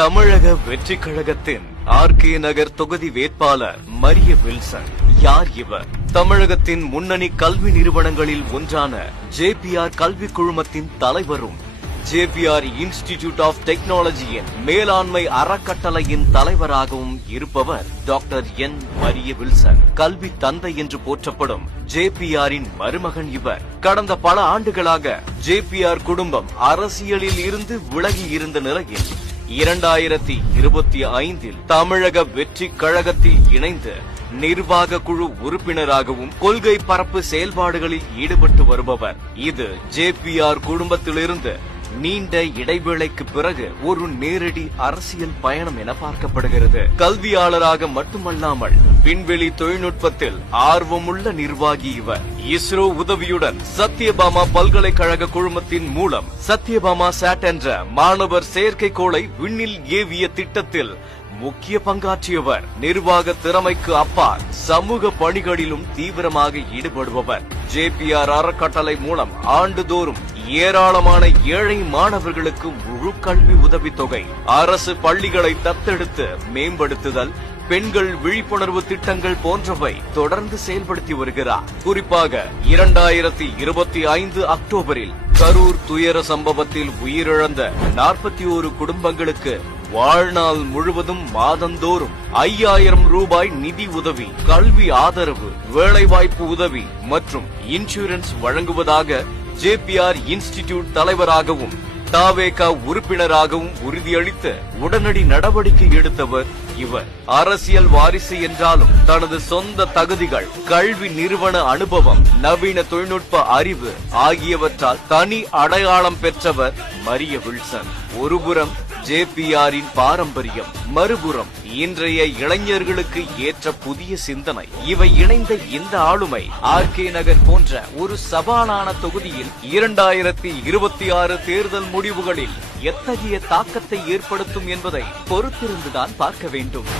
தமிழக வெற்றி கழகத்தின் ஆர்கே நகர் தொகுதி வேட்பாளர் மரிய வில்சன். யார் இவர்? தமிழகத்தின் முன்னணி கல்வி நிறுவனங்களில் ஒன்றான ஜேபிஆர் கல்வி குழுமத்தின் தலைவரும் ஜேபிஆர் இன்ஸ்டிடியூட் ஆஃப் டெக்னாலஜியின் மேலாண்மை அறக்கட்டளையின் தலைவராகவும் இருப்பவர் டாக்டர் என் மரிய வில்சன். கல்வி தந்தை என்று போற்றப்படும் ஜேபிஆரின் மருமகன் இவர். கடந்த பல ஆண்டுகளாக ஜேபிஆர் குடும்பம் அரசியலில் இருந்து விலகி இருந்த நிலையில் 2025 தமிழக வெற்றி கழகத்தில் இணைந்து நிர்வாக குழு உறுப்பினராகவும் கொள்கை பரப்பு செயல்பாடுகளில் ஈடுபட்டு வருபவர். இது ஜேபிஆர் குடும்பத்திலிருந்து நீண்ட இடைவேளைக்கு பிறகு ஒரு நேரடி அரசியல் பயணம் என பார்க்கப்படுகிறது. கல்வியாளராக மட்டுமல்லாமல் விண்வெளி தொழில்நுட்பத்தில் ஆர்வமுள்ள நிர்வாகி இவர். இஸ்ரோ உதவியுடன் சத்யபாமா பல்கலைக்கழக குழுமத்தின் மூலம் சத்யபாமா சாட் என்ற மாணவர் செயற்கைக்கோளை விண்ணில் ஏவிய திட்டத்தில் முக்கிய பங்காற்றியவர். நிர்வாக திறமைக்கு அப்பால் சமூக பணிகளிலும் தீவிரமாக ஈடுபடுபவர். ஜேபிஆர் அறக்கட்டளை மூலம் ஆண்டுதோறும் ஏராளமான ஏழை மாணவர்களுக்கு முழு கல்வி உதவித்தொகை, அரசு பள்ளிகளை தத்தெடுத்து மேம்படுத்துதல், பெண்கள் விழிப்புணர்வு திட்டங்கள் போன்றவை தொடர்ந்து செயல்படுத்தி வருகிறார். குறிப்பாக 2025 அக்டோபரில் கரூர் துயர சம்பவத்தில் உயிரிழந்த 41 குடும்பங்களுக்கு வாழ்நாள் முழுவதும் மாதந்தோறும் 5000 ரூபாய் நிதி உதவி, கல்வி ஆதரவு, வேலைவாய்ப்பு உதவி மற்றும் இன்சூரன்ஸ் வழங்குவதாக ஜேபிஆர் இன்ஸ்டிடியூட் தலைவராகவும் தாவேகா உறுப்பினராகவும் உறுதியளித்து உடனடி நடவடிக்கை எடுத்தவர் இவர். அரசியல் வாரிசு என்றாலும் தனது சொந்த தகுதிகள், கல்வி நிறுவன அனுபவம், நவீன தொழில்நுட்ப அறிவு ஆகியவற்றால் தனி அடையாளம் பெற்றவர் மரிய வில்சன். ஒருபுறம் ஜேபிஆரின் பாரம்பரியம், மறுபுறம் இன்றைய இளைஞர்களுக்கு ஏற்ற புதிய சிந்தனை. இவை இணைந்த இந்த ஆளுமை ஆர்கே நகர் போன்ற ஒரு சவாலான தொகுதியில் 2026 தேர்தல் முடிவுகளில் எத்தகைய தாக்கத்தை ஏற்படுத்தும் என்பதை பொறுத்திருந்துதான் பார்க்க வேண்டும்.